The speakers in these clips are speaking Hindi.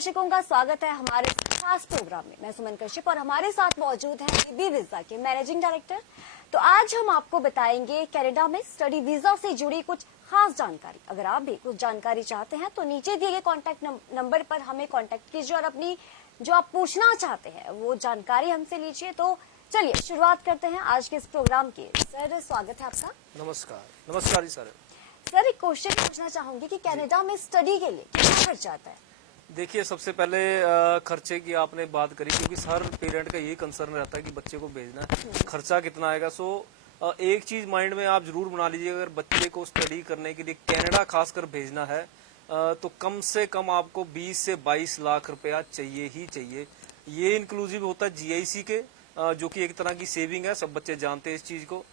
दर्शकों का स्वागत है हमारे खास प्रोग्राम में। मैं सुमन कश्यप और हमारे साथ मौजूद हैं वीबी वीजा के मैनेजिंग डायरेक्टर। तो आज हम आपको बताएंगे कनाडा में स्टडी वीजा से जुड़ी कुछ खास जानकारी। अगर आप भी कुछ जानकारी चाहते हैं तो नीचे दिए गए कॉन्टैक्ट नंबर पर हमें कॉन्टैक्ट कीजिए और अपनी जो आप पूछना चाहते हैं वो जानकारी हमसे लीजिए। तो चलिए शुरुआत करते हैं आज के इस प्रोग्राम की। सर स्वागत है आपका। नमस्कार जी सर। सर एक क्वेश्चन पूछना चाहूंगी कि कनाडा में स्टडी के लिए कितना खर्चा आता है? देखिए सबसे पहले खर्चे की आपने बात करी, क्योंकि हर पेरेंट का यही कंसर्न रहता है कि बच्चे को भेजना है, खर्चा कितना आएगा। एक चीज माइंड में आप जरूर बना लीजिए, अगर बच्चे को स्टडी करने के लिए कनाडा खासकर भेजना है तो कम से कम आपको 20 से 22 लाख रुपया चाहिए ही चाहिए। ये इंक्लूसिव होता है GIC के, जो कि एक तरह की सेविंग है, सब बच्चे जानते हैं इस चीज को,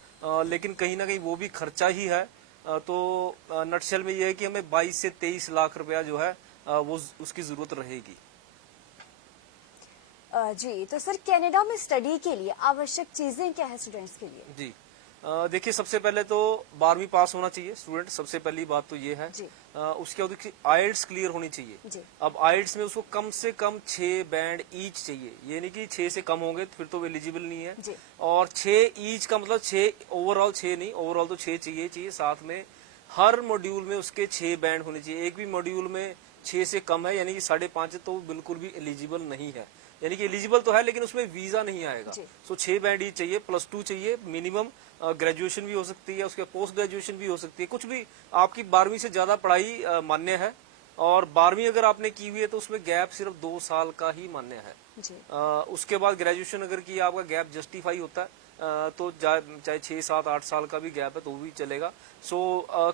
लेकिन कहीं ना कहीं वो भी खर्चा ही है। तो नटशेल में ये है कि हमें 22 से 23 लाख रुपया जो है वो उसकी जरूरत रहेगी। जी तो सर कनाडा में स्टडी के लिए आवश्यक चीजें क्या है स्टूडेंट्स के लिए? जी देखिए सबसे पहले तो 12वीं पास होना चाहिए स्टूडेंट, सबसे पहली बात तो ये है। उसके बाद उसकी आइल्स क्लियर होनी चाहिए। अब आइल्स में उसको कम से कम 6 बैंड ईच चाहिए, ये नहीं कि 6 से कम होंगे तो फिर तो एलिजिबल नहीं है। और 6 ईच का मतलब 6 ओवरऑल, 6 नहीं, ओवरऑल तो 6 चाहिए। साथ में हर मॉड्यूल में उसके 6 बैंड होने चाहिए। एक भी मॉड्यूल में 6 से कम है यानी कि 5.5 है तो बिल्कुल भी एलिजिबल नहीं है, यानी कि एलिजिबल तो है लेकिन उसमें वीजा नहीं आएगा। 6 बैंड ही चाहिए, +2 चाहिए मिनिमम। ग्रेजुएशन भी हो सकती है, उसके पोस्ट ग्रेजुएशन भी हो सकती है, कुछ भी आपकी 12वीं से ज्यादा पढ़ाई मान्य है। और 12वीं अगर आपने की हुई है तो उसमें गैप सिर्फ 2 साल का ही मान्य है। उसके बाद ग्रेजुएशन अगर की आपका गैप जस्टिफाई होता है तो चाहे 6, 7, 8 साल का भी गैप है तो भी चलेगा।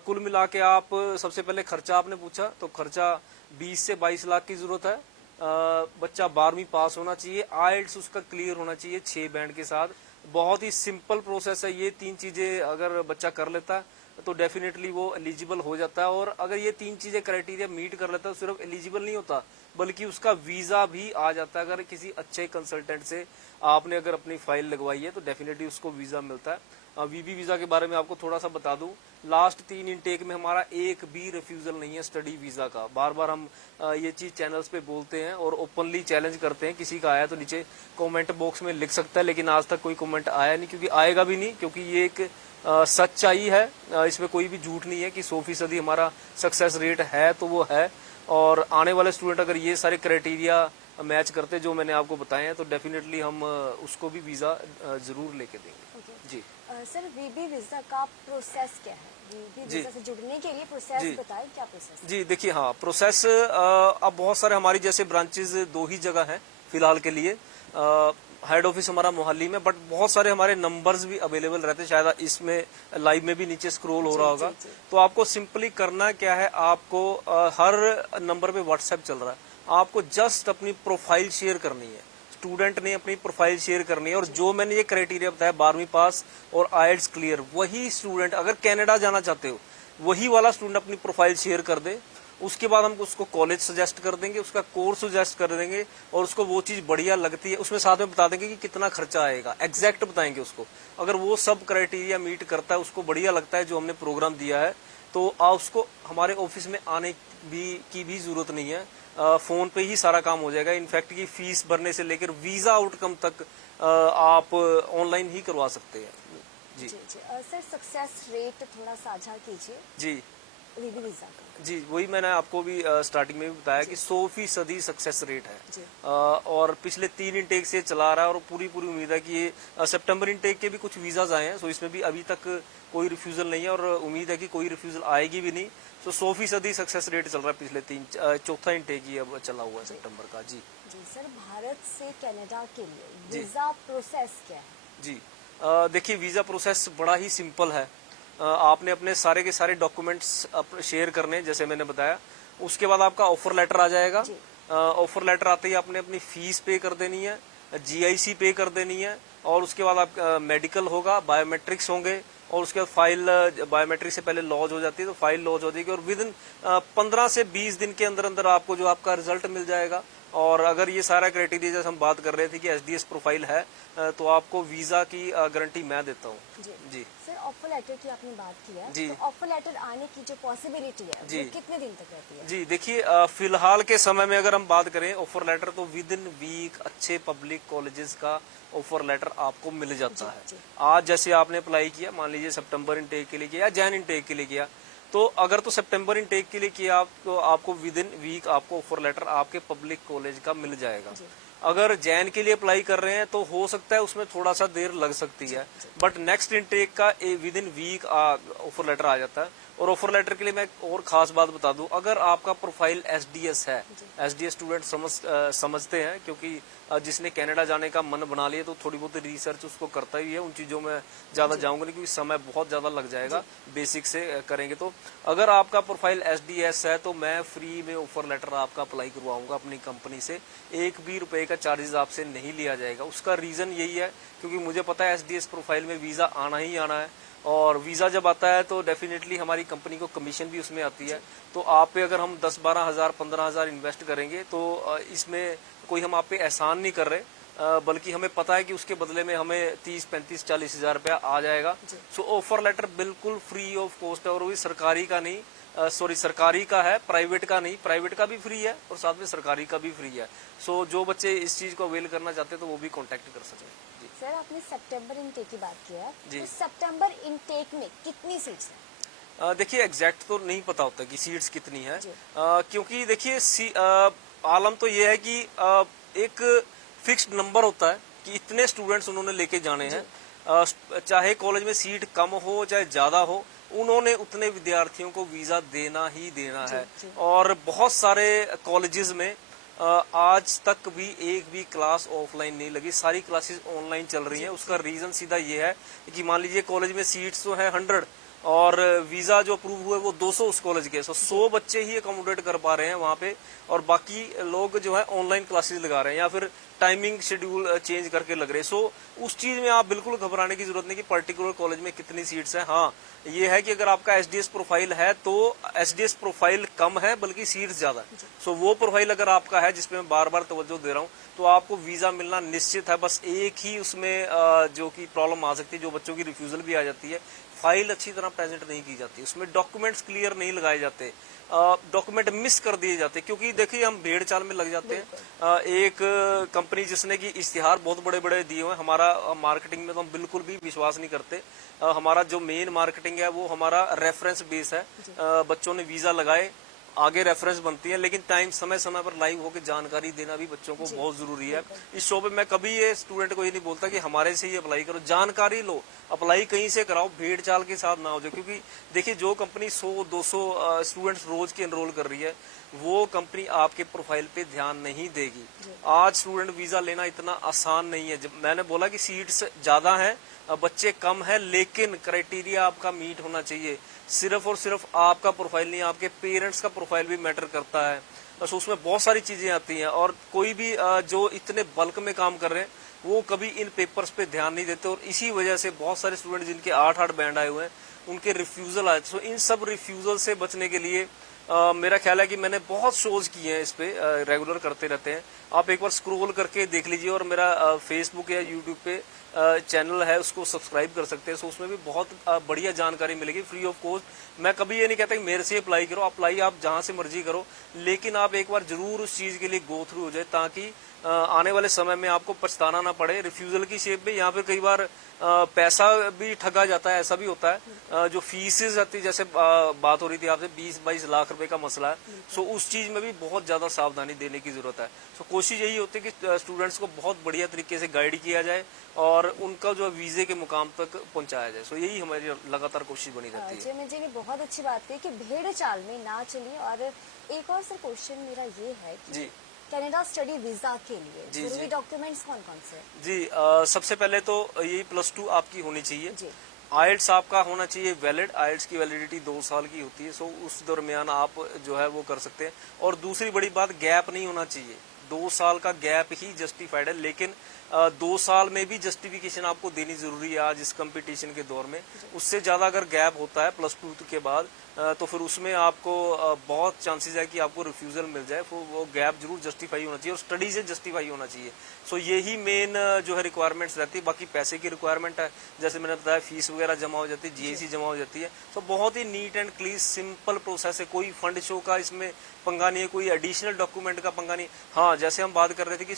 कुल मिला के आप सबसे पहले खर्चा आपने पूछा, तो खर्चा 20 से 22 लाख की जरूरत है। बच्चा 12वीं पास होना चाहिए, आइल्स उसका क्लियर होना चाहिए 6 बैंड के साथ। बहुत ही सिंपल प्रोसेस है, ये 3 चीजें अगर बच्चा कर लेता है तो डेफिनेटली वो एलिजिबल हो जाता है। और अगर ये 3 चीजें क्राइटेरिया मीट कर लेता है तो सिर्फ एलिजिबल नहीं होता बल्कि उसका वीजा भी आ जाता है। अगर किसी अच्छे कंसल्टेंट से आपने अगर अपनी फाइल लगवाई है तो डेफिनेटली उसको वीजा मिलता है। वीबी वीजा के बारे में आपको थोड़ा सा बता दूं, लास्ट 3 इनटेक में हमारा एक भी रिफ्यूजल नहीं है स्टडी वीजा का। बार बार हम ये चीज चैनल्स पे बोलते हैं और ओपनली चैलेंज करते हैं। किसी का आया तो नीचे कमेंट बॉक्स में लिख सकता है, लेकिन आज तक कोई कमेंट आया नहीं, क्योंकि आएगा भी नहीं, क्योंकि ये एक सच्चाई है। इसमें कोई भी झूठ नहीं है कि 100% हमारा सक्सेस रेट है तो वो है। और आने वाले स्टूडेंट अगर ये सारे क्राइटेरिया मैच करते जो मैंने आपको बताए हैं तो डेफिनेटली हम उसको भी वीजा जरूर लेके देंगे। जी सर वीबी वीजा का प्रोसेस क्या है? वीबी वीजा से जुड़ने के लिए प्रोसेस बताएं, क्या प्रोसेस है? जी देखिए, हाँ प्रोसेस अब बहुत सारे हमारी जैसे ब्रांचेस 2 ही जगह हैं फिलहाल के लिए। हेड ऑफिस हमारा मोहाली में, बट बहुत सारे हमारे नंबर्स भी अवेलेबल रहते हैं। शायद इसमें लाइव में भी नीचे स्क्रॉल हो रहा होगा। तो आपको सिंपली करना क्या है, आपको हर नंबर पे व्हाट्सएप चल रहा है, आपको जस्ट अपनी प्रोफाइल शेयर करनी है। स्टूडेंट ने अपनी प्रोफाइल शेयर करनी है और जो मैंने ये क्राइटेरिया बताया 12वीं पास और आइल्स क्लियर, वही स्टूडेंट अगर कनाडा जाना चाहते हो वही वाला स्टूडेंट अपनी प्रोफाइल शेयर कर दे। उसके बाद हम उसको कॉलेज सजेस्ट कर देंगे, उसका कोर्स सजेस्ट कर देंगे और उसको वो चीज बढ़िया लगती है उसमें साथ में बता देंगे कि कितना खर्चा आएगा, एग्जैक्ट बताएंगे उसको। अगर वो सब क्राइटेरिया मीट करता है, उसको बढ़िया लगता है जो हमने प्रोग्राम दिया है, तो उसको हमारे ऑफिस में आने की भी जरूरत नहीं है। फोन पे ही सारा काम हो जाएगा। इनफैक्ट की फीस भरने से लेकर वीजा आउटकम तक आप ऑनलाइन ही करवा सकते हैं। जी सर सक्सेस रेट थोड़ा साझा कीजिए। जी वीबी वीजा का। जी वही मैंने आपको भी स्टार्टिंग में भी बताया कि 100% सक्सेस रेट है। और पिछले 3 इनटेक से चला रहा है और पूरी उम्मीद है कि ये सितंबर इनटेक के भी कुछ वीजाज आए हैं, सो इसमें भी अभी तक कोई रिफ्यूजल नहीं है और उम्मीद है कि कोई रिफ्यूजल आएगी भी नहीं। तो 100% सक्सेस रेट चल रहा है पिछले 4था इनटेक ही अब चला हुआ है सितंबर का। जी सर भारत से कनाडा के लिए वीजा प्रोसेस क्या है? जी देखिए वीजा प्रोसेस बड़ा ही सिंपल है। आपने अपने सारे के सारे डॉक्यूमेंट्स शेयर करने, जैसे मैंने बताया। उसके बाद आपका ऑफर लेटर आ जाएगा। ऑफर लेटर आते ही आपने अपनी फीस पे कर देनी है, GIC पे कर देनी है और उसके बाद आप मेडिकल होगा, बायोमेट्रिक्स होंगे और उसके बाद फाइल बायोमेट्रिक से पहले लॉन्च हो जाती है तो फाइल लॉन्च हो जाएगी और विद इन 15 से 20 दिन के अंदर अंदर आपको जो आपका रिजल्ट मिल जाएगा और अगर ये सारा क्राइटेरिया जैसे हम बात कर रहे थे कि एसडीएस प्रोफाइल है तो आपको वीजा की गारंटी मैं देता हूँ। जी सर, ऑफर लेटर की आपने बात की है, जी। तो ऑफर लेटर आने की जो पॉसिबिलिटी है जी वो कितने दिन तक रहती है? जी देखिए, फिलहाल के समय में अगर हम बात करें ऑफर लेटर, तो विद इन वीक अच्छे पब्लिक कॉलेजेस का ऑफर लेटर आपको मिल जाता है। आज जैसे आपने अप्लाई किया, मान लीजिए सितंबर इनटेक के लिए किया या जैन इनटेक के लिए किया, तो अगर तो सितंबर इनटेक के लिए किया आप, तो आपको विद इन वीक आपको ऑफर लेटर आपके पब्लिक कॉलेज का मिल जाएगा। अगर जैन के लिए अप्लाई कर रहे हैं तो हो सकता है उसमें थोड़ा सा देर लग सकती है, बट नेक्स्ट इनटेक का within week offer letter आ जाता है। और ऑफर लेटर के लिए मैं एक और खास बात बता दूं, अगर आपका प्रोफाइल एसडीएस है, एसडीएस स्टूडेंट समझते हैं, क्योंकि जिसने कनाडा जाने का मन बना लिया तो थोड़ी बहुत रिसर्च उसको करता ही है, उन चीजों में ज्यादा जाऊंगा नहीं क्योंकि समय बहुत ज्यादा लग जाएगा, बेसिक से करेंगे तो। अगर आपका प्रोफाइल एसडीएस है तो मैं फ्री में ऑफर लेटर आपका अप्लाई करवाऊंगा अपनी कंपनी से, एक भी रुपए का चार्जेस आपसे नहीं लिया जाएगा। उसका रीजन यही है क्योंकि मुझे पता है एसडीएस प्रोफाइल में वीजा आना ही आना है, और वीजा जब आता है तो डेफिनेटली हमारी कंपनी को कमीशन भी उसमें आती है। तो आप पे अगर हम 10-12 हजार 15 हजार इन्वेस्ट करेंगे तो इसमें कोई हम आप पे एहसान नहीं कर रहे, बल्कि हमें पता है कि उसके बदले में हमें 30-35-40 हजार रुपया आ जाएगा। सो ऑफर लेटर बिल्कुल फ्री ऑफ कॉस्ट है, और वो भी सरकारी का नहीं, सॉरी सरकारी का है, प्राइवेट का नहीं, प्राइवेट का भी फ्री है और साथ में सरकारी का भी फ्री है। सो जो बच्चे इस चीज को अवेल करना चाहते हैं तो वो भी कॉन्टेक्ट कर सकते हैं। जी सर, आपने सितंबर इनटेक की बात की है, जी। तो सितंबर इनटेक में कितनी सीट्स हैं? देखिए एग्जैक्ट तो नहीं पता होता कि सीट्स कितनी है, क्योंकि देखिए आलम तो ये है कि एक फिक्स्ड नंबर होता है कि इतने स्टूडेंट्स उन्होंने लेके जाने हैं, चाहे कॉलेज में सीट कम हो चाहे ज्यादा हो, उन्होंने उतने विद्यार्थियों को वीजा देना ही देना है। और बहुत सारे कॉलेजेस में आज तक भी एक भी क्लास ऑफलाइन नहीं लगी, सारी क्लासेस ऑनलाइन चल रही हैं। उसका रीजन सीधा ये है कि मान लीजिए कॉलेज में सीट्स तो है 100 और वीजा जो अप्रूव हुए वो 200 उस कॉलेज के, 100 बच्चे ही अकोमोडेट कर पा रहे हैं वहां पे, और बाकी लोग जो है ऑनलाइन क्लासेस लगा रहे हैं या फिर टाइमिंग शेड्यूल चेंज करके लग रहे हैं। सो उस चीज में आप बिल्कुल घबराने की जरूरत नहीं कि पर्टिकुलर कॉलेज में कितनी सीट्स हैं। हाँ ये है कि अगर आपका एसडीएस प्रोफाइल है तो एसडीएस प्रोफाइल कम है बल्कि सीट्स ज्यादा है। सो वो प्रोफाइल अगर आपका है जिसपे मैं बार बार तवज्जो दे रहा हूँ तो आपको वीजा मिलना निश्चित है। बस एक ही उसमें जो कि प्रॉब्लम आ सकती है, जो बच्चों की रिफ्यूजल भी आ जाती है, फाइल अच्छी तरह प्रेजेंट नहीं की जाती, उसमें डॉक्यूमेंट्स क्लियर नहीं लगाए जाते, डॉक्यूमेंट मिस कर दिए जाते, क्योंकि देखिए हम भेड़ चाल में लग जाते हैं। एक कंपनी जिसने की इश्तिहार बहुत बड़े बड़े दिए हुए हैं, हमारा मार्केटिंग में तो हम बिल्कुल भी विश्वास नहीं करते। हमारा जो मेन मार्केटिंग है वो हमारा रेफरेंस बेस है, बच्चों ने वीजा लगाए आगे रेफरेंस बनती है, लेकिन टाइम समय समय पर लाइव होकर जानकारी देना भी बच्चों को बहुत जरूरी है। इस शो पे मैं कभी ये स्टूडेंट को ये नहीं बोलता कि हमारे से ही अप्लाई करो, जानकारी लो, अप्लाई कहीं से कराओ, भेड़ चाल के साथ ना हो जाए। क्योंकि देखिए जो कंपनी 100-200 स्टूडेंट्स रोज की एनरोल कर रही है वो कंपनी आपके प्रोफाइल पे ध्यान नहीं देगी। आज स्टूडेंट वीजा लेना इतना आसान नहीं है। जब मैंने बोला कि सीट्स ज्यादा हैं, बच्चे कम है, लेकिन क्राइटेरिया आपका मीट होना चाहिए। सिर्फ और सिर्फ आपका प्रोफाइल नहीं, आपके पेरेंट्स का प्रोफाइल भी मैटर करता है। बस उसमें बहुत सारी चीजें आती हैं, और कोई भी जो इतने बल्क में काम कर रहे हैं वो कभी इन पेपर्स पे ध्यान नहीं देते, और इसी वजह से बहुत सारे स्टूडेंट जिनके 8-8 बैंड आए हुए हैं उनके रिफ्यूजल आए। तो इन सब रिफ्यूजल से बचने के लिए मेरा ख्याल है कि मैंने बहुत शोज किए हैं, इस पे रेगुलर करते रहते हैं। आप एक बार स्क्रॉल करके देख लीजिए, और मेरा फेसबुक या यूट्यूब पे चैनल है उसको सब्सक्राइब कर सकते हैं। सो उसमें भी बहुत बढ़िया जानकारी मिलेगी फ्री ऑफ कॉस्ट। मैं कभी ये नहीं कहता कि मेरे से अप्लाई करो, अप्लाई आप जहां से मर्जी करो, लेकिन आप एक बार जरूर उस चीज के लिए गो थ्रू हो जाए, ताकि आने वाले समय में आपको पछताना ना पड़े। रिफ्यूजल की शेप में यहाँ पे कई बार पैसा भी ठगा जाता है, ऐसा भी होता है। जो फीसेज आती है, जैसे बात हो रही थी आपसे 20-22 लाख रुपए का मसला है, सो उस चीज में भी बहुत ज्यादा सावधानी देने की जरूरत है। सो कोशिश यही होती है कि स्टूडेंट्स को बहुत बढ़िया तरीके से गाइड किया जाए और उनका जो वीजे के मुकाम तक पहुंचाया जाए। सो यही हमारी लगातार कोशिश बनी रहती है। जी ने बहुत अच्छी बात कही कि भेड़ चाल में ना चलिए। और एक और सर क्वेश्चन मेरा ये है कि जी कनाडा स्टडी वीजा के लिए जी जरूरी डॉक्यूमेंट्स कौन कौन से हैं? जी सबसे पहले तो यही +2 आपकी होनी चाहिए। जी आइल्स आपका होना चाहिए वैलिड, आइल्स की वैलिडिटी 2 साल की होती है। सो उस दरमियान आप जो है वो कर सकते हैं। और दूसरी बड़ी बात, गैप नहीं होना चाहिए, 2 साल का गैप ही जस्टिफाइड है। लेकिन 2 साल में भी जस्टिफिकेशन आपको देनी जरूरी है आज इस कंपटीशन के दौर में। उससे ज्यादा अगर गैप होता है +2 के बाद तो फिर उसमें आपको बहुत चांसेस है कि आपको रिफ्यूजल मिल जाए। वो गैप जरूर जस्टिफाई होना चाहिए और स्टडी से जस्टिफाई होना चाहिए। सो यही मेन जो है रिक्वायरमेंट्स रहती है। बाकी पैसे की रिक्वायरमेंट है, जैसे मैंने बताया फीस वगैरह जमा हो जाती है, जीएसी जमा हो जाती है। तो बहुत ही neat and clean simple process है। कोई फंड शो का इसमें पंगा नहीं है, कोई एडिशनल डॉक्यूमेंट का पंगा नहीं। हाँ, जैसे हम बात कर रहे थे कि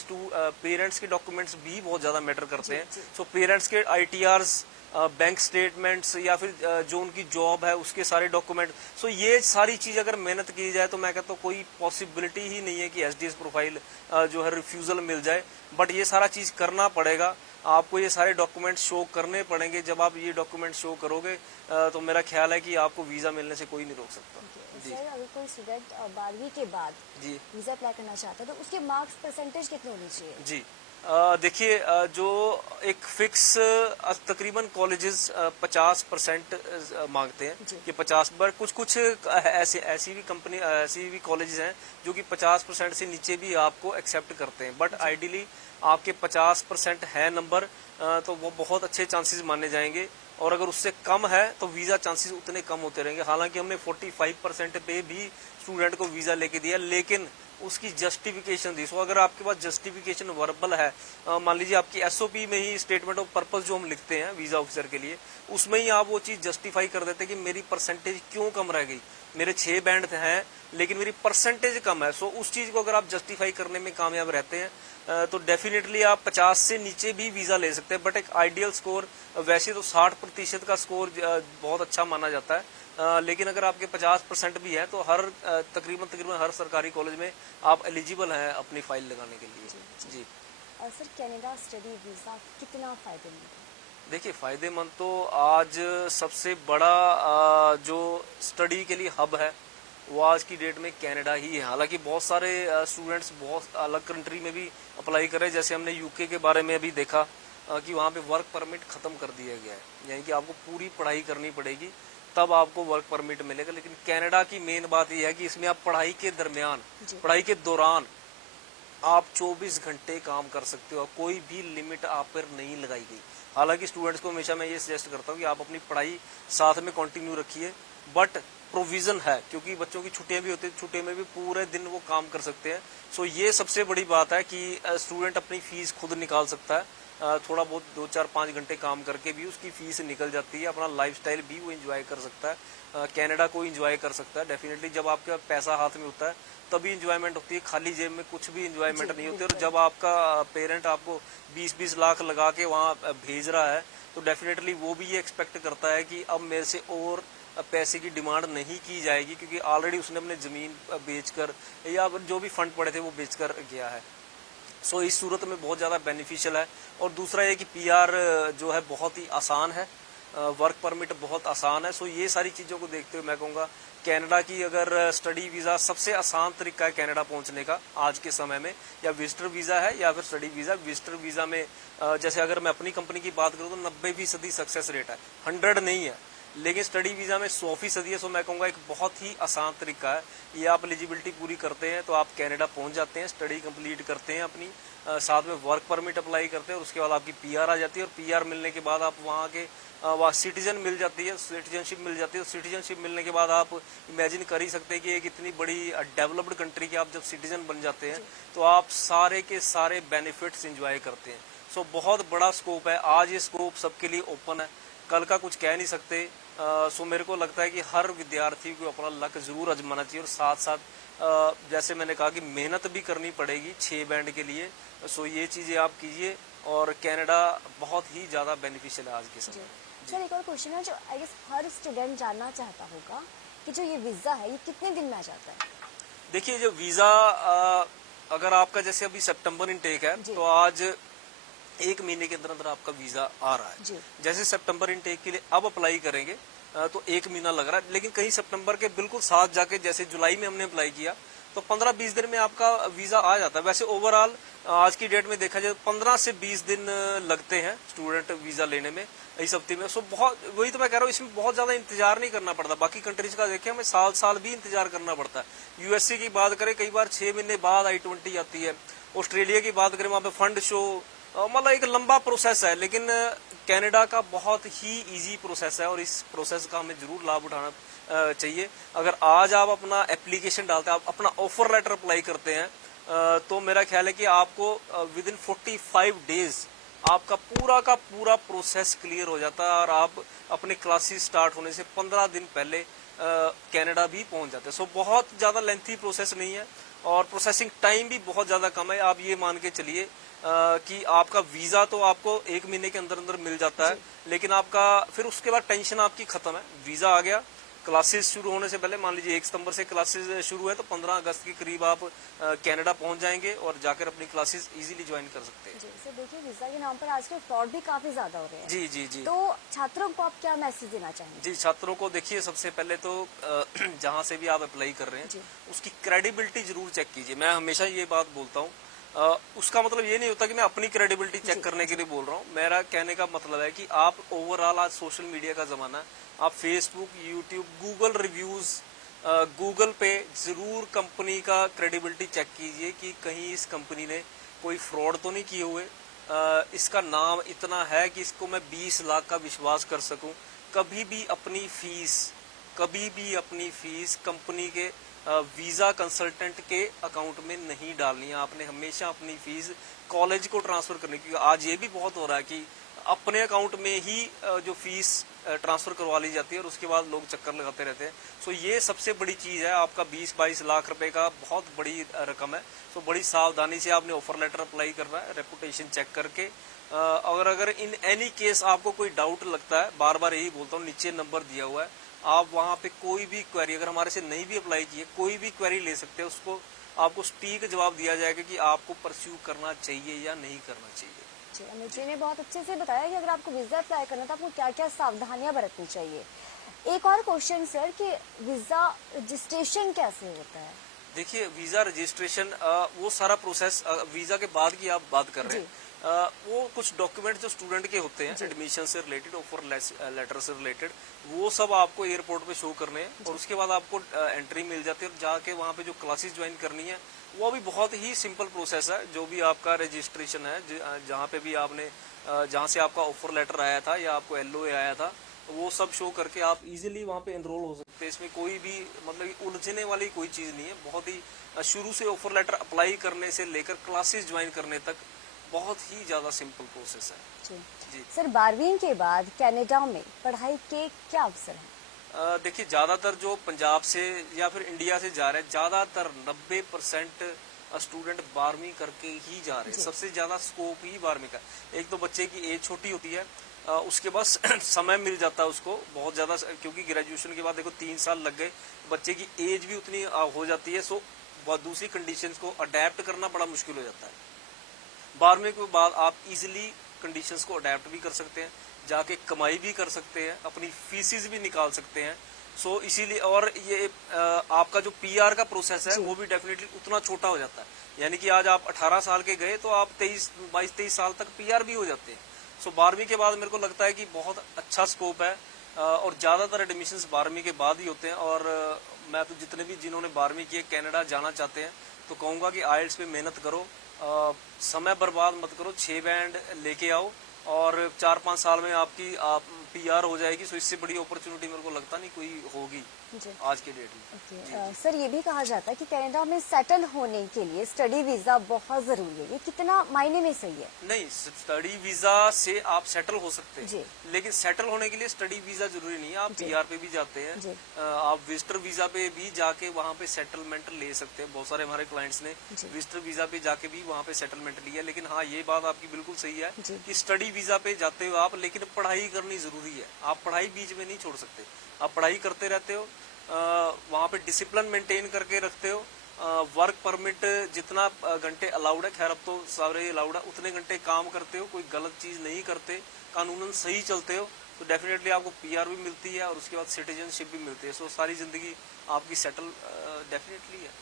पेरेंट्स के डॉक्यूमेंट्स भी बहुत ज्यादा मैटर करते हैं। सो पेरेंट्स के ITRs, बैंक स्टेटमेंट्स या फिर जो उनकी जॉब है उसके सारे डॉक्यूमेंट। सो ये सारी चीज अगर मेहनत की जाए तो मैं कहता हूँ कोई पॉसिबिलिटी ही नहीं है कि SDS प्रोफाइल जो है रिफ्यूजल मिल जाए। बट ये सारा चीज करना पड़ेगा, आपको ये सारे डॉक्यूमेंट शो करने पड़ेंगे। जब आप ये डॉक्यूमेंट शो करोगे तो मेरा ख्याल है कि आपको वीजा मिलने से कोई नहीं रोक सकता। जी सर, अगर कोई स्टूडेंट 12वीं के बाद जी वीजा अप्लाई करना चाहता है तो उसके मार्क्स परसेंटेज कितने होने चाहिए? जी देखिए, जो एक फिक्स तकरीबन कॉलेजेस 50% मांगते हैं कि 50 पर कुछ ऐसी भी कॉलेजेस हैं जो कि 50% से नीचे भी आपको एक्सेप्ट करते हैं। बट आइडियली आपके 50% है नंबर तो वो बहुत अच्छे चांसेस माने जाएंगे। और अगर उससे कम है तो वीजा चांसेस उतने कम होते रहेंगे। हालांकि हमने 45% पे भी स्टूडेंट को वीजा लेके दिया, लेकिन उसकी जस्टिफिकेशन दी। सो अगर आपके पास जस्टिफिकेशन वर्बल है, मान लीजिए आपकी SOP में ही स्टेटमेंट ऑफ पर्पस जो हम लिखते हैं वीजा ऑफिसर के लिए, उसमें ही आप वो चीज जस्टिफाई कर देते हैं कि मेरी परसेंटेज क्यों कम रह गई, मेरे 6 बैंड हैं लेकिन मेरी परसेंटेज कम है। सो उस चीज को अगर आप जस्टिफाई करने में कामयाब रहते हैं तो डेफिनेटली आप 50 से नीचे भी वीजा ले सकते हैं। बट एक आइडियल स्कोर वैसे तो 60% का स्कोर बहुत अच्छा माना जाता है। लेकिन अगर आपके 50% भी है तो तकरीबन हर सरकारी कॉलेज में आप एलिजिबल हैं अपनी फाइल लगाने के लिए। जी सर, कनाडा स्टडी वीजा कितना फायदेमंद है? देखिए, फायदेमंद तो आज सबसे बड़ा जो स्टडी के लिए हब है वो आज की डेट में कनाडा ही है। हालांकि बहुत सारे स्टूडेंट्स बहुत अलग कंट्री में भी अप्लाई कर रहे हैं। जैसे हमने UK के बारे में अभी देखा कि वहाँ पे वर्क परमिट खत्म कर दिया गया है, यानी कि आपको पूरी पढ़ाई करनी पड़ेगी तब आपको वर्क परमिट मिलेगा। लेकिन कनाडा की मेन बात यह है कि इसमें आप पढ़ाई के दरमियान, पढ़ाई के दौरान आप 24 घंटे काम कर सकते हो, कोई भी लिमिट आप पर नहीं लगाई गई। हालांकि स्टूडेंट्स को हमेशा मैं ये सजेस्ट करता हूँ कि आप अपनी पढ़ाई साथ में कंटिन्यू रखिए, बट प्रोविजन है क्योंकि बच्चों की छुट्टियां भी होती है, छुट्टियों में भी पूरे दिन वो काम कर सकते हैं। सो ये सबसे बड़ी बात है कि स्टूडेंट अपनी फीस खुद निकाल सकता है। थोड़ा बहुत 2, 4, 5 घंटे काम करके भी उसकी फीस निकल जाती है। अपना लाइफस्टाइल भी वो एंजॉय कर सकता है, कनाडा को एंजॉय कर सकता है। डेफिनेटली जब आपका पैसा हाथ में होता है तभी इंजॉयमेंट होती है, खाली जेब में कुछ भी इंजॉयमेंट नहीं होती। और जब आपका पेरेंट आपको 20-20 लाख लगा के वहाँ भेज रहा है तो डेफिनेटली वो भी ये एक्सपेक्ट करता है कि अब मेरे से और पैसे की डिमांड नहीं की जाएगी, क्योंकि ऑलरेडी उसने अपने जमीन बेचकर या जो भी फंड पड़े थे वो बेचकर गया है। सो इस सूरत में बहुत ज़्यादा बेनिफिशियल है। और दूसरा ये कि PR जो है बहुत ही आसान है, वर्क परमिट बहुत आसान है। सो ये सारी चीज़ों को देखते हुए मैं कहूँगा कनाडा की अगर स्टडी वीज़ा सबसे आसान तरीका है कनाडा पहुँचने का आज के समय में, या विजिटर वीज़ा है या फिर स्टडी वीज़ा। विजिटर वीज़ा में जैसे अगर मैं अपनी कंपनी की बात करूँ तो 90% सक्सेस रेट है, 100 नहीं है। लेकिन स्टडी वीज़ा में 100% है। सो मैं कहूँगा एक बहुत ही आसान तरीका है। ये आप एलिजिबिलिटी पूरी करते हैं तो आप कनाडा पहुँच जाते हैं, स्टडी कंप्लीट करते हैं अपनी, साथ में वर्क परमिट अप्लाई करते हैं और उसके बाद आपकी PR आ जाती है। और PR मिलने के बाद आप वहाँ के वहाँ सिटीजन मिल जाती है, सिटीजनशिप मिल जाती है। सिटीजनशिप मिलने के बाद आप इमेजिन कर ही सकते हैं कि एक इतनी बड़ी डेवलप्ड कंट्री के आप जब सिटीजन बन जाते हैं तो आप सारे के सारे बेनिफिट्स इंजॉय करते हैं। सो बहुत बड़ा स्कोप है, आज ये स्कोप सबके लिए ओपन है, कल का कुछ कह नहीं सकते। सो मेरे को लगता है कि हर विद्यार्थी को अपना लक जरूर आजमाना चाहिए और साथ साथ जैसे मैंने कहा कि मेहनत भी करनी पड़ेगी 6 बैंड के लिए। सो ये चीज़ें आप कीजिए और कनाडा बहुत ही ज़्यादा बेनिफिशियल है आज के समय। सर, एक और क्वेश्चन है जो आई गेस हर स्टूडेंट जानना चाहता होगा कि जो ये वीज़ा है ये कितने दिन में आ जाता है? देखिए, जो वीज़ा अगर आपका जैसे अभी सितंबर इनटेक है तो आज 1 महीने के अंदर अंदर आपका वीजा आ रहा है। जैसे सितंबर इनटेक के लिए अब अप्लाई करेंगे तो 1 महीना लग रहा है, लेकिन कहीं सितंबर के बिल्कुल साथ जाके जैसे जुलाई में हमने अप्लाई किया तो 15-20 दिन में आपका वीजा आ जाता है। वैसे ओवरऑल आज की डेट में देखा जाए 15 से 20 दिन लगते हैं स्टूडेंट वीजा लेने में इस हफ्ते में। सो बहुत, वही तो मैं कह रहा हूँ, इसमें बहुत ज्यादा इंतजार नहीं करना पड़ता। बाकी कंट्रीज का देखें हमें साल भी इंतजार करना पड़ता है। USA की बात करें कई बार 6 महीने बाद I-20 आती है। ऑस्ट्रेलिया की बात करें वहाँ पे फंड शो मतलब एक लंबा प्रोसेस है, लेकिन कनाडा का बहुत ही इजी प्रोसेस है और इस प्रोसेस का हमें जरूर लाभ उठाना चाहिए। अगर आज आप अपना एप्लीकेशन डालते हैं, आप अपना ऑफर लेटर अप्लाई करते हैं, तो मेरा ख्याल है कि आपको विद इन 45 डेज आपका पूरा का पूरा प्रोसेस क्लियर हो जाता है और आप अपने क्लासेस स्टार्ट होने से 15 दिन पहले कनाडा भी पहुंच जाते हैं। सो बहुत ज़्यादा लेंथी प्रोसेस नहीं है और प्रोसेसिंग टाइम भी बहुत ज़्यादा कम है। आप ये मान के चलिए कि आपका वीज़ा तो आपको 1 महीने के अंदर अंदर मिल जाता है, लेकिन आपका फिर उसके बाद टेंशन आपकी खत्म है। वीज़ा आ गया, क्लासेस शुरू होने से पहले मान लीजिए 1 सितंबर से क्लासेस शुरू है तो 15 अगस्त के करीब आप कनाडा पहुंच जाएंगे और जाकर अपनी क्लासेस इजीली ज्वाइन कर सकते हैं। जी सर, देखिए वीजा के नाम पर आजकल फ्रॉड भी काफी ज्यादा हो रहे हैं। जी जी जी। तो छात्रों को आप क्या मैसेज देना चाहेंगे? जी, छात्रों को देखिए, सबसे पहले तो जहां से भी आप अप्लाई कर रहे हैं उसकी क्रेडिबिलिटी जरूर चेक कीजिए। मैं हमेशा ये बात बोलता हूँ, उसका मतलब ये नहीं होता कि मैं अपनी क्रेडिबिलिटी चेक करने के लिए बोल रहा हूँ। मेरा कहने का मतलब है कि आप ओवरऑल, आज सोशल मीडिया का जमाना है, आप Facebook, YouTube, Google reviews, Google पे जरूर कंपनी का क्रेडिबिलिटी चेक कीजिए कि कहीं इस कंपनी ने कोई फ्रॉड तो नहीं किए हुए, इसका नाम इतना है कि इसको मैं 20 लाख का विश्वास कर सकूं। कभी भी अपनी फीस कंपनी के वीजा कंसल्टेंट के अकाउंट में नहीं डालनी है। आपने हमेशा अपनी फीस कॉलेज को ट्रांसफर करनी, क्योंकि आज ये भी बहुत हो रहा है कि अपने अकाउंट में ही जो फीस ट्रांसफर करवा ली जाती है और उसके बाद लोग चक्कर लगाते रहते हैं। सो ये सबसे बड़ी चीज है। आपका 20-22 लाख रुपए का बहुत बड़ी रकम है। सो बड़ी सावधानी से आपने ऑफर लेटर अप्लाई करना है, रेपुटेशन चेक करके। अगर इन एनी केस आपको कोई डाउट लगता है, बार बार यही बोलता हूँ, नीचे नंबर दिया हुआ है, आप वहां पे कोई भी क्वेरी, अगर हमारे से नहीं भी अप्लाई किए, कोई भी क्वेरी ले सकते हैं। उसको आपको सटीक जवाब दिया जाएगा कि आपको परस्यू करना चाहिए या नहीं करना चाहिए। अमित जी ने बहुत अच्छे से बताया कि अगर आपको वीजा अप्लाई करना है तो आपको क्या क्या सावधानियां बरतनी चाहिए। एक और क्वेश्चन सर, कि वीजा रजिस्ट्रेशन कैसे होता है? देखिए, वीजा रजिस्ट्रेशन वो सारा प्रोसेस, वीजा के बाद की आप बात कर रहे हैं, वो कुछ डॉक्यूमेंट जो स्टूडेंट के होते हैं, एडमिशन से रिलेटेड, ऑफर लेटर से रिलेटेड, वो सब आपको एयरपोर्ट पे शो करने हैं और उसके बाद आपको एंट्री मिल जाती है और जाके वहाँ पे जो क्लासेस ज्वाइन करनी है, वो भी बहुत ही सिंपल प्रोसेस है। जो भी आपका रजिस्ट्रेशन है, जहाँ पे भी आपने, जहाँ से आपका ऑफर लेटर आया था या आपको LOA आया था, वो सब शो करके आप इजीली वहाँ पे एनरोल हो सकते हैं। इसमें कोई भी मतलब उलझने वाली कोई चीज नहीं है। बहुत ही शुरू से ऑफर लेटर अप्लाई करने से लेकर क्लासेस ज्वाइन करने तक बहुत ही ज्यादा सिंपल प्रोसेस है। जी सर, 12वीं के बाद कनाडा में पढ़ाई के क्या अवसर हैं? देखिए, ज्यादातर जो पंजाब से या फिर इंडिया से जा रहे हैं, ज्यादातर 90% स्टूडेंट 12वीं करके ही जा रहे हैं। सबसे ज्यादा स्कोप ही 12वीं का। एक तो बच्चे की एज छोटी होती है, उसके बाद समय मिल जाता है उसको बहुत ज्यादा, क्योंकि ग्रेजुएशन के बाद देखो 3 साल लग गए, बच्चे की एज भी उतनी हो जाती है। सो दूसरी कंडीशंस को अडेप्ट करना बड़ा मुश्किल हो जाता है। 12वीं के बाद आप इजिली कंडीशंस को अडेप्ट भी कर सकते हैं, जाके कमाई भी कर सकते हैं, अपनी फीसिस भी निकाल सकते हैं। सो इसीलिए, और ये आपका जो PR का प्रोसेस है वो भी डेफिनेटली उतना छोटा हो जाता है। यानी कि आज आप 18 साल के गए तो आप 22-23 साल तक PR भी हो जाते हैं। सो 12वीं के बाद मेरे को लगता है कि बहुत अच्छा स्कोप है और ज्यादातर एडमिशंस 12वीं के बाद ही होते हैं। और मैं तो जिन्होंने 12वीं की कनाडा जाना चाहते हैं तो कहूंगा कि IELTS पे मेहनत करो, समय बर्बाद मत करो, 6 बैंड लेके आओ और 4-5 साल में आपकी PR हो जाएगी। सो इससे बड़ी अपॉर्चुनिटी मेरे को लगता नहीं कोई होगी आज के डेट में। सर, ये भी कहा जाता है कि कनाडा में सेटल होने के लिए स्टडी वीजा बहुत जरूरी है। ये कितना मायने में सही है? नहीं, स्टडी वीजा से आप सेटल हो सकते हैं, लेकिन सेटल होने के लिए स्टडी वीजा जरूरी नहीं है। आप PR पे भी जाते हैं, आप विजिटर वीजा पे भी जाके वहाँ पे सेटलमेंट ले सकते हैं। बहुत सारे हमारे क्लाइंट्स ने विजिटर वीजा पे जाके भी वहाँ पे सेटलमेंट लिया। लेकिन हाँ, ये बात आपकी बिल्कुल सही है कि स्टडी वीजा पे जाते हो आप, लेकिन पढ़ाई करनी जरूरी है। आप पढ़ाई बीच में नहीं छोड़ सकते, आप पढ़ाई करते रहते हो, वहाँ पे डिसिप्लिन मेंटेन करके रखते हो। वर्क परमिट जितना घंटे अलाउड है, खैर अब तो सारे अलाउड है, उतने घंटे काम करते हो, कोई गलत चीज नहीं करते, कानूनन सही चलते हो, तो डेफिनेटली आपको PR भी मिलती है और उसके बाद सिटीजनशिप भी मिलती है। सो सारी जिंदगी आपकी सेटल डेफिनेटली है।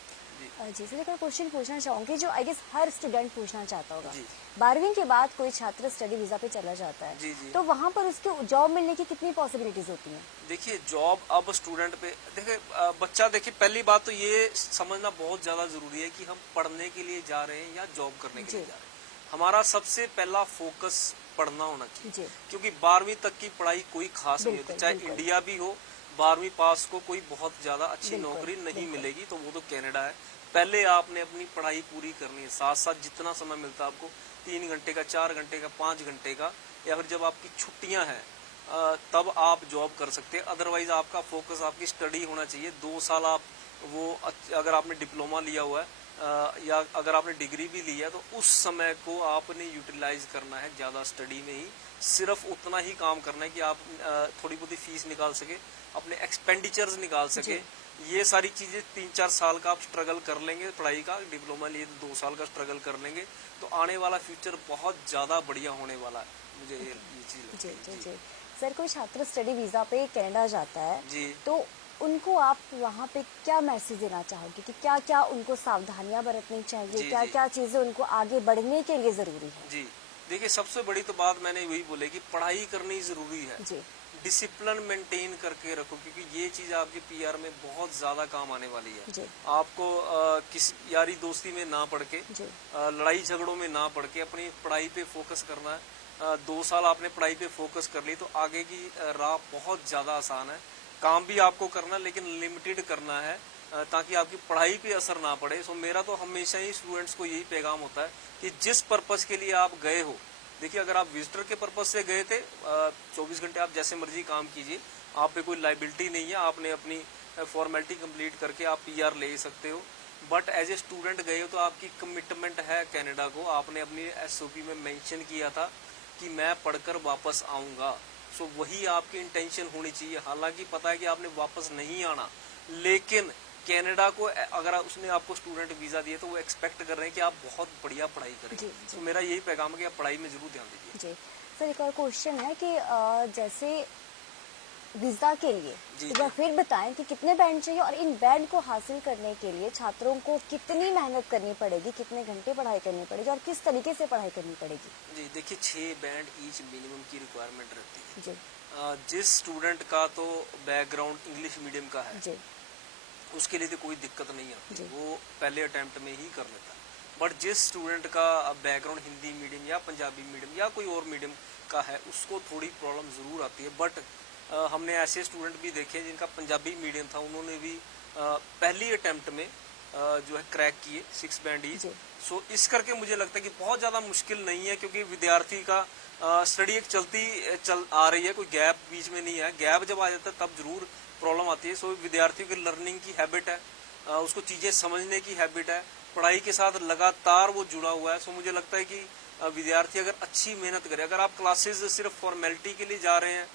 जी सर, एक क्वेश्चन पूछना चाहूंगी जो आई गेस हर स्टूडेंट पूछना चाहता होगा। 12वीं के बाद कोई छात्र स्टडी वीजा पे चला जाता है, तो वहाँ पर उसके जॉब मिलने की कितनी पॉसिबिलिटीज होती हैं? देखिए, जॉब अब स्टूडेंट पे देखिए पहली बात तो ये समझना बहुत ज्यादा जरूरी है कि हम पढ़ने के लिए जा रहे हैं या जॉब करने के लिए जा रहे हैं। हमारा सबसे पहला फोकस पढ़ना होना जी। चाहिए, क्योंकि 12वीं तक की पढ़ाई कोई खास नहीं होती, बिल्कुल, चाहे बिल्कुल। इंडिया भी हो 12वीं पास को कोई बहुत ज्यादा अच्छी बिल्कुल, नौकरी नहीं बिल्कुल। मिलेगी, तो वो तो कनाडा है। पहले आपने अपनी पढ़ाई पूरी करनी है, साथ साथ जितना समय मिलता है आपको, 3 घंटे का, 4 घंटे का, 5 घंटे का, या फिर जब आपकी छुट्टियां हैं तब आप जॉब कर सकते हैं। अदरवाइज आपका फोकस आपकी स्टडी होना चाहिए। 2 साल आप वो अगर आपने डिप्लोमा लिया हुआ है या अगर आपने डिग्री भी ली है, तो उस समय को आपने यूटिलाइज करना है ज्यादा स्टडी में ही। सिर्फ उतना ही काम करना है कि आप थोड़ी बहुत फीस निकाल सके, अपने एक्सपेंडिचर्स निकाल सके। ये सारी चीजें 3-4 साल का आप स्ट्रगल कर लेंगे, पढ़ाई का डिप्लोमा लिए तो 2 साल का स्ट्रगल कर लेंगे, तो आने वाला फ्यूचर बहुत ज्यादा बढ़िया होने वाला है। मुझे ये चीज लगती है। जी जी। सर, कोई छात्र स्टडी वीजा पे कनाडा जाता है जी। तो उनको आप वहाँ पे क्या मैसेज देना चाहोगे कि क्या क्या उनको सावधानियां बरतनी चाहिए, जी, क्या जी। क्या चीजें उनको आगे बढ़ने के लिए जरूरी है? जी, देखिए सबसे बड़ी तो बात मैंने वही बोले कि पढ़ाई करनी जरूरी है। जी डिसिप्लिन मेंटेन करके रखो, क्योंकि ये चीज आपके पीआर में बहुत ज्यादा काम आने वाली है। जी आपको किसी यारी दोस्ती में ना पड़ के, जी लड़ाई झगड़ों में ना पड़ के अपनी पढ़ाई पे फोकस करना है। 2 साल आपने पढ़ाई पे फोकस कर ली तो आगे की राह बहुत ज्यादा आसान है। काम भी आपको करना, लेकिन लिमिटेड करना है ताकि आपकी पढ़ाई पे असर ना पड़े। सो मेरा तो हमेशा ही स्टूडेंट्स को यही पैगाम होता है कि जिस पर्पस के लिए आप गए हो, देखिए अगर आप विजिटर के पर्पज से गए थे, 24 घंटे आप जैसे मर्जी काम कीजिए, आप पे कोई लाइबिलिटी नहीं है, आपने अपनी फॉर्मेलिटी कंप्लीट करके आप पीआर ले सकते हो। बट एज ए स्टूडेंट गए हो तो आपकी कमिटमेंट है कनाडा को, आपने अपनी एसओपी में मेंशन किया था कि मैं पढ़कर वापस आऊंगा। सो वही आपकी इंटेंशन होनी चाहिए। हालांकि पता है कि आपने वापस नहीं आना, लेकिन कनाडा को अगर उसने आपको स्टूडेंट वीजा दिए तो वो एक्सपेक्ट कर रहे हैं कि आप बहुत बढ़िया पढ़ाई जी, करेंगे। जी। तो मेरा यही पैगाम है कि आप पढ़ाई में जरूर ध्यान दीजिए। जी। सर, एक और क्वेश्चन है कि जैसे वीजा के लिए जी, एक बार जी। फिर बताएं कि कितने बैंड चाहिए और इन बैंड को हासिल करने के लिए छात्रों को कितनी मेहनत करनी पड़ेगी, कितने घंटे पढ़ाई करनी पड़ेगी और किस तरीके से पढ़ाई करनी पड़ेगी? जी, देखिए 6 बैंड ईच मिनिमम की रिक्वायरमेंट रहती है। जी जिस स्टूडेंट का तो बैकग्राउंड इंग्लिश मीडियम का है, जी उसके लिए तो कोई दिक्कत नहीं आती, जी। वो पहले अटेम्प्ट में ही कर लेता है। बट जिस स्टूडेंट का बैकग्राउंड हिंदी मीडियम या पंजाबी मीडियम या कोई और मीडियम का है, उसको थोड़ी प्रॉब्लम जरूर आती है। बट हमने ऐसे स्टूडेंट भी देखे जिनका पंजाबी मीडियम था, उन्होंने भी पहली अटेम्प्ट में जो है क्रैक किए 6 बैंड ईच। जी। सो इस करके मुझे लगता है कि बहुत ज्यादा मुश्किल नहीं है, क्योंकि विद्यार्थी का स्टडी एक चल आ रही है, कोई गैप बीच में नहीं है। गैप जब आ जाता है तब जरूर प्रॉब्लम आती है। सो विद्यार्थियों की लर्निंग की हैबिट है, उसको चीजें समझने की हैबिट है, पढ़ाई के साथ लगातार वो जुड़ा हुआ है। सो मुझे लगता है कि विद्यार्थी अगर अच्छी मेहनत करे, अगर आप क्लासेस सिर्फ फॉर्मेलिटी के लिए जा रहे हैं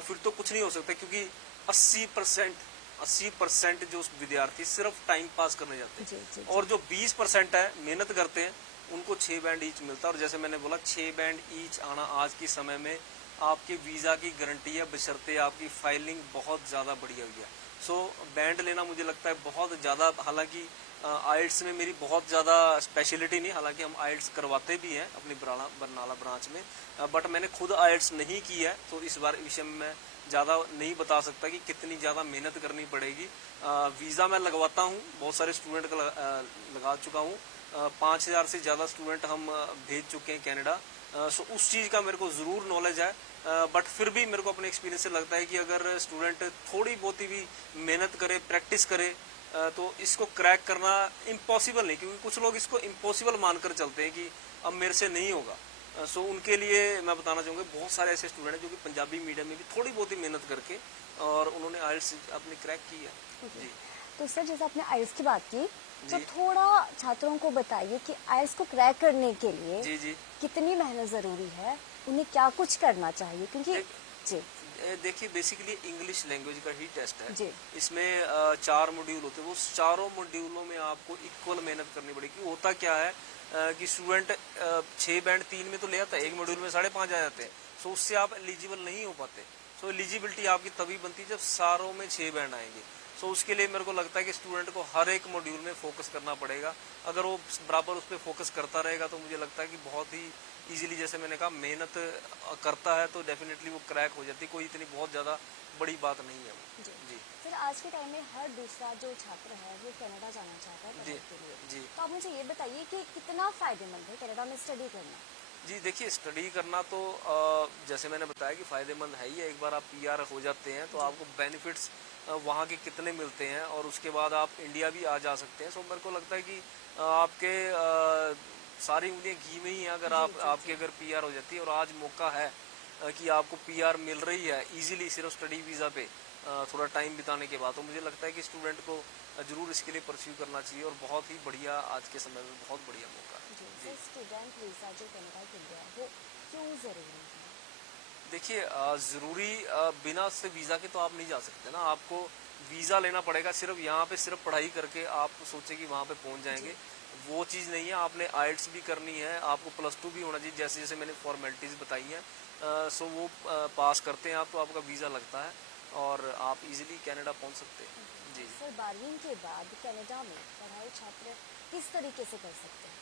फिर तो कुछ नहीं हो सकता, क्योंकि 80% जो विद्यार्थी सिर्फ टाइम पास करने जाते जी, हैं, जी, और जो 20% है मेहनत करते हैं, उनको 6 बैंड ईच मिलता है। और जैसे मैंने बोला 6 बैंड ईच आना आज के समय में आपके वीजा की गारंटी है, बशर्ते आपकी फाइलिंग बहुत ज्यादा बढ़िया हुई है। सो बैंड लेना मुझे लगता है बहुत ज्यादा, हालांकि आइल्स में मेरी बहुत ज्यादा स्पेशलिटी नहीं, हालांकि हम आइल्स करवाते भी हैं अपनी बरनाला ब्रांच में, बट मैंने खुद आइल्स नहीं की है, तो इस बार विषय में मैं ज्यादा नहीं बता सकता कि कितनी ज्यादा मेहनत करनी पड़ेगी। वीजा मैं लगवाता हूँ, बहुत सारे स्टूडेंट का लगा चुका हूँ, 5000 से ज्यादा स्टूडेंट हम भेज चुके हैं कनाडा। सो उस चीज का मेरे को जरूर नॉलेज है, बट फिर भी मेरे को अपने एक्सपीरियंस से लगता है कि अगर स्टूडेंट थोड़ी बहुत भी मेहनत करे, प्रैक्टिस करे, तो इसको क्रैक करना इम्पॉसिबल नहीं, क्योंकि कुछ लोग इसको इम्पॉसिबल मानकर चलते हैं कि अब मेरे से नहीं होगा। सो उनके लिए मैं बताना चाहूंगा, बहुत सारे ऐसे स्टूडेंट हैं जो कि पंजाबी मीडियम में भी थोड़ी बहुत ही मेहनत करके और उन्होंने आइल्स अपनी क्रैक की है। जी तो सर, जैसे आपने आइल्स की बात की, तो जी। थोड़ा छात्रों को बताइए कि आइल्स को क्रैक करने के लिए जी जी। कितनी मेहनत जरूरी है, उन्हें क्या कुछ करना चाहिए, क्योंकि जी देखिए बेसिकली इंग्लिश लैंग्वेज का ही टेस्ट है। जी इसमें 4 मॉड्यूल होते हैं, वो चारों मॉड्यूलों में आपको इक्वल मेहनत करनी पड़ेगी। होता क्या है कि स्टूडेंट 6 बैंड 3 में तो ले आता है, एक मॉड्यूल में 5.5 आ जाते हैं, सो उससे आप एलिजिबल नहीं हो पाते। सो एलिजिबिलिटी आपकी तभी बनती है जब सारों में 6 बैंड आएंगे। सो उसके लिए मेरे को लगता है कि स्टूडेंट को हर एक मॉड्यूल में फोकस करना पड़ेगा। अगर वो बराबर उस पर फोकस करता रहेगा तो मुझे लगता है कि बहुत ही इजीली, जैसे मैंने कहा, मेहनत करता है तो डेफिनेटली वो क्रैक हो जाती है। कोई इतनी बहुत ज़्यादा बड़ी बात नहीं है वो। जी सर, आज के टाइम में हर दूसरा जो छात्र है वो कनाडा जाना चाहता है जी पढ़ाई के लिए। जी तो आप मुझे ये बताइए कि कितना फायदेमंद है कनाडा में स्टडी करना। जी देखिए, स्टडी करना तो जैसे मैंने बताया कि फ़ायदेमंद है ही है। एक बार आप पीआर हो जाते हैं तो आपको बेनिफिट्स वहाँ के कितने मिलते हैं, और उसके बाद आप इंडिया भी आ जा सकते हैं। सो मेरे को लगता है कि आपके सारी उंगलियां घी में ही हैं अगर आप आपकी अगर पीआर हो जाती है। और आज मौका है कि आपको पीआर मिल रही है इजीली सिर्फ स्टडी वीज़ा पे थोड़ा टाइम बिताने के बाद। तो मुझे लगता है कि स्टूडेंट को ज़रूर इसके लिए परस्यू करना चाहिए, और बहुत ही बढ़िया, आज के समय में बहुत बढ़िया मौका है। जी, स्टूडेंट वीजा जो कनाडा के लिए है वो क्यों जरूरी है? देखिए, ज़रूरी बिना से वीज़ा के तो आप नहीं जा सकते ना। आपको वीज़ा लेना पड़ेगा। सिर्फ यहाँ पे सिर्फ पढ़ाई करके आप सोचे कि वहाँ पे पहुँच जाएंगे, वो चीज़ नहीं है। आपने आइल्स भी करनी है, आपको +2 भी होना चाहिए, जैसे जैसे मैंने फॉर्मेलिटीज़ बताई हैं। सो वो पास करते हैं आप तो आपका वीज़ा लगता है, और आप इजीली कनाडा पहुँच सकते हैं। जी। सर, 12वीं के बाद कनाडा में पढ़ाई छात्र किस तरीके से कर सकते हैं?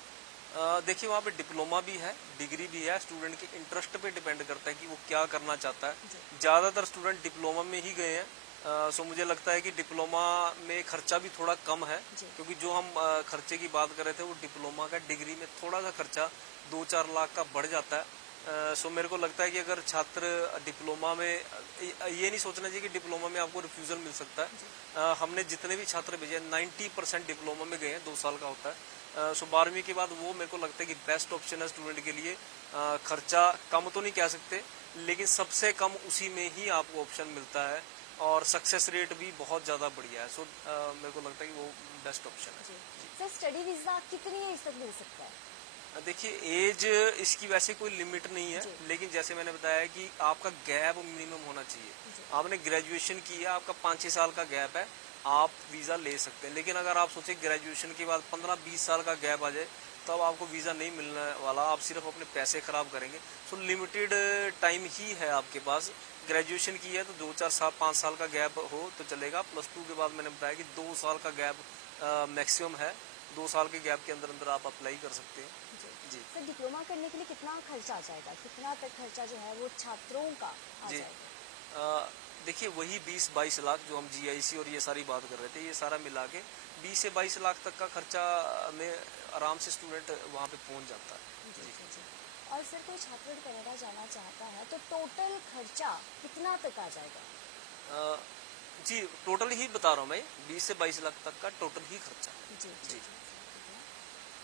देखिए, वहाँ पे डिप्लोमा भी है, डिग्री भी है। स्टूडेंट के इंटरेस्ट पे डिपेंड करता है कि वो क्या करना चाहता है। ज़्यादातर स्टूडेंट डिप्लोमा में ही गए हैं। सो मुझे लगता है कि डिप्लोमा में खर्चा भी थोड़ा कम है, क्योंकि जो हम खर्चे की बात कर रहे थे वो डिप्लोमा का, डिग्री में थोड़ा सा खर्चा 2-4 लाख का बढ़ जाता है। सो मेरे को लगता है कि अगर छात्र डिप्लोमा में, ये नहीं सोचना चाहिए कि डिप्लोमा में आपको रिफ्यूज़ल मिल सकता है। हमने जितने भी छात्र भेजे 90% डिप्लोमा में गए हैं, 2 साल का होता है। सो 12वीं के बाद वो मेरे को लगता है कि बेस्ट ऑप्शन है स्टूडेंट के लिए। खर्चा कम तो नहीं कह सकते, लेकिन सबसे कम उसी में ही आपको ऑप्शन मिलता है, और सक्सेस रेट भी बहुत ज़्यादा बढ़िया है। सो मेरे को लगता है कि वो बेस्ट ऑप्शन है। सर, स्टडी वीजा कितनी एज तक मिल सकता है? देखिए, एज इसकी वैसे कोई लिमिट नहीं है, लेकिन जैसे मैंने बताया कि आपका गैप मिनिमम होना चाहिए। आपने ग्रेजुएशन की है, आपका 5-6 साल का गैप है, आप वीज़ा ले सकते हैं। लेकिन अगर आप सोचें ग्रेजुएशन के बाद 15-20 साल का गैप आ जाए, तब तो आपको वीज़ा नहीं मिलने वाला, आप सिर्फ अपने पैसे ख़राब करेंगे। सो लिमिटेड टाइम ही है आपके पास। ग्रेजुएशन की है तो 2-4-5 साल का गैप हो तो चलेगा। +2 के बाद मैंने बताया कि 2 साल का गैप मैक्सिमम है। 2 साल के गैप के अंदर अंदर आप अप्लाई कर सकते हैं। जी। सर, डिप्लोमा करने के लिए कितना खर्चा आ जाएगा? कितना तक खर्चा जो है वो छात्रों का आ जी। जाएगा? देखिए, वही 20-22 लाख जो हम जीआईसी और ये सारी बात कर रहे थे, ये सारा मिला के 20 से 22 लाख तक का खर्चा में आराम से स्टूडेंट वहाँ पे पहुँच जाता है। जी। और सर, कोई छात्र कनाडा जाना चाहता है तो टोटल खर्चा कितना तक आ जाएगा? जी, टोटल ही बता रहा हूँ मैं, 20 से 22 लाख तक का टोटल ही खर्चा। जी।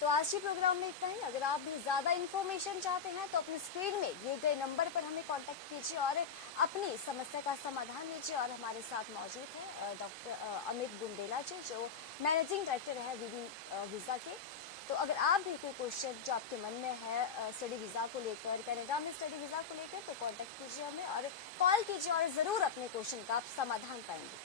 तो आज के प्रोग्राम में इतना ही। अगर आप भी ज्यादा इन्फॉर्मेशन चाहते हैं तो अपनी स्क्रीन में दिए गए नंबर पर हमें कांटेक्ट कीजिए और अपनी समस्या का समाधान लीजिए। और हमारे साथ मौजूद है डॉक्टर अमित बुंदेला जी, जो मैनेजिंग डायरेक्टर है वीजा के। तो अगर आप भी कोई क्वेश्चन जो आपके मन में है स्टडी वीजा को लेकर, कनाडा में स्टडी वीजा को लेकर, तो कांटेक्ट कीजिए हमें और कॉल कीजिए, और जरूर अपने क्वेश्चन का आप समाधान पाएंगे।